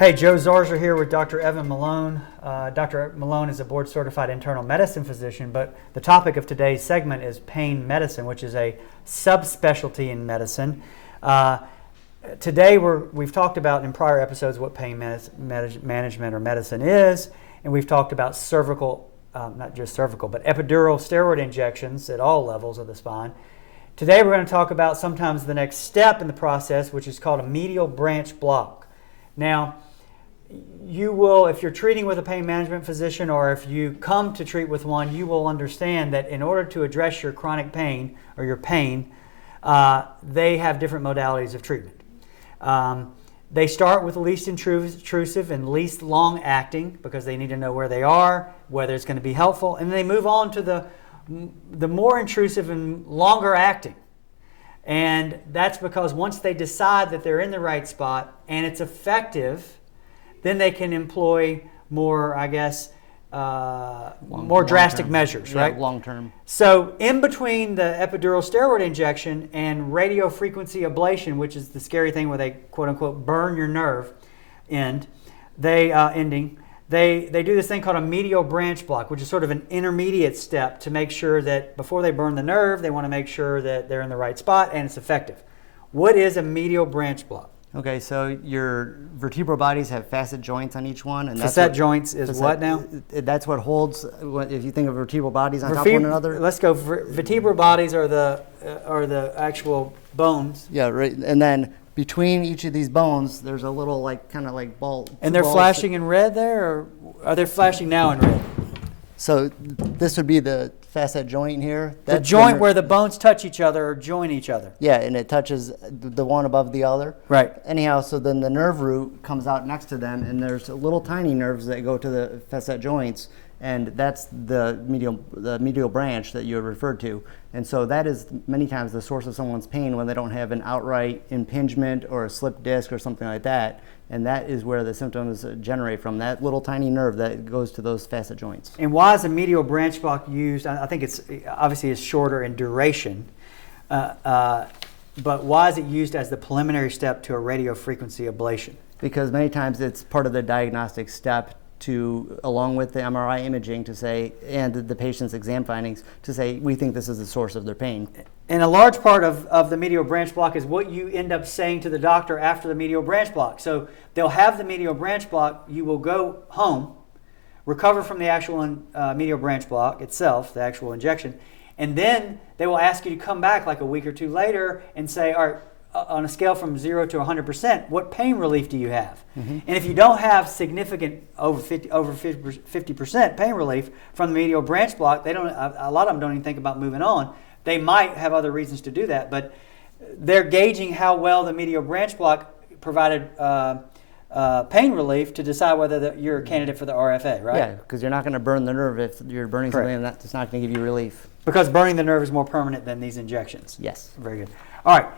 Hey, Joe Zarzaur here with Dr. Evan Malone. Dr. Malone is a board-certified internal medicine physician, but the topic of today's segment is pain medicine, which is a subspecialty in medicine. Today we've talked about in prior episodes what pain management or medicine is, and we've talked about cervical, not just cervical, but epidural steroid injections at all levels of the spine. Today we're going to talk about sometimes the next step in the process, which is called a medial branch block. Now, you will, if you're treating with a pain management physician or if you come to treat with one, you will understand that in order to address your chronic pain or your pain, they have different modalities of treatment. They start with the least intrusive and least long acting because they need to know where they are, whether it's going to be helpful, and they move on to the more intrusive and longer acting. And that's because once they decide that they're in the right spot and it's effective, then they can employ more, I guess, more drastic measures, right? Long term. So in between the epidural steroid injection and radiofrequency ablation, which is the scary thing where they quote unquote burn your nerve ending, they do this thing called a medial branch block, which is sort of an intermediate step to make sure that before they burn the nerve, they want to make sure that they're in the right spot and it's effective. What is a medial branch block? Okay, so your vertebral bodies have facet joints on each one. And facet joints is what now? That's what holds, if you think of vertebral bodies on top of one another. Let's go, vertebral bodies are the actual bones. Yeah, right, and then between each of these bones, there's a little kind of ball. And they're flashing in red there, or are they flashing now in red? So this would be the facet joint here. The joint where the bones touch each other or join each other. Yeah, and it touches the one above the other. Right. Anyhow, so then the nerve root comes out next to them, and there's little tiny nerves that go to the facet joints, and that's the medial branch that you had referred to. And so that is many times the source of someone's pain when they don't have an outright impingement or a slipped disc or something like that. And that is where the symptoms generate from, that little tiny nerve that goes to those facet joints. And why is a medial branch block used? I think it's obviously it's shorter in duration, but why is it used as the preliminary step to a radiofrequency ablation? Because many times it's part of the diagnostic step along with the MRI imaging to say, and the patient's exam findings to say, we think this is the source of their pain. And a large part of the medial branch block is what you end up saying to the doctor after the medial branch block. So they'll have the medial branch block, you will go home, recover from the actual medial branch block itself, the actual injection, and then they will ask you to come back like a week or two later and say, all right, on a scale from 0 to 100%, what pain relief do you have? Mm-hmm. And if you don't have significant over 50% pain relief from the medial branch block, a lot of them don't even think about moving on. They might have other reasons to do that, but they're gauging how well the medial branch block provided pain relief to decide whether you're a candidate for the RFA, right? Yeah, because you're not going to burn the nerve if you're burning something and that's not going to give you relief. Because burning the nerve is more permanent than these injections. Yes. Very good. All right.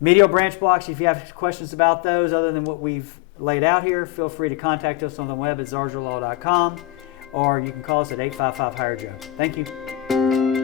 Medial branch blocks, if you have questions about those other than what we've laid out here, feel free to contact us on the web at zarzaurlaw.com, or you can call us at 855-HIRE-JOE. Thank you.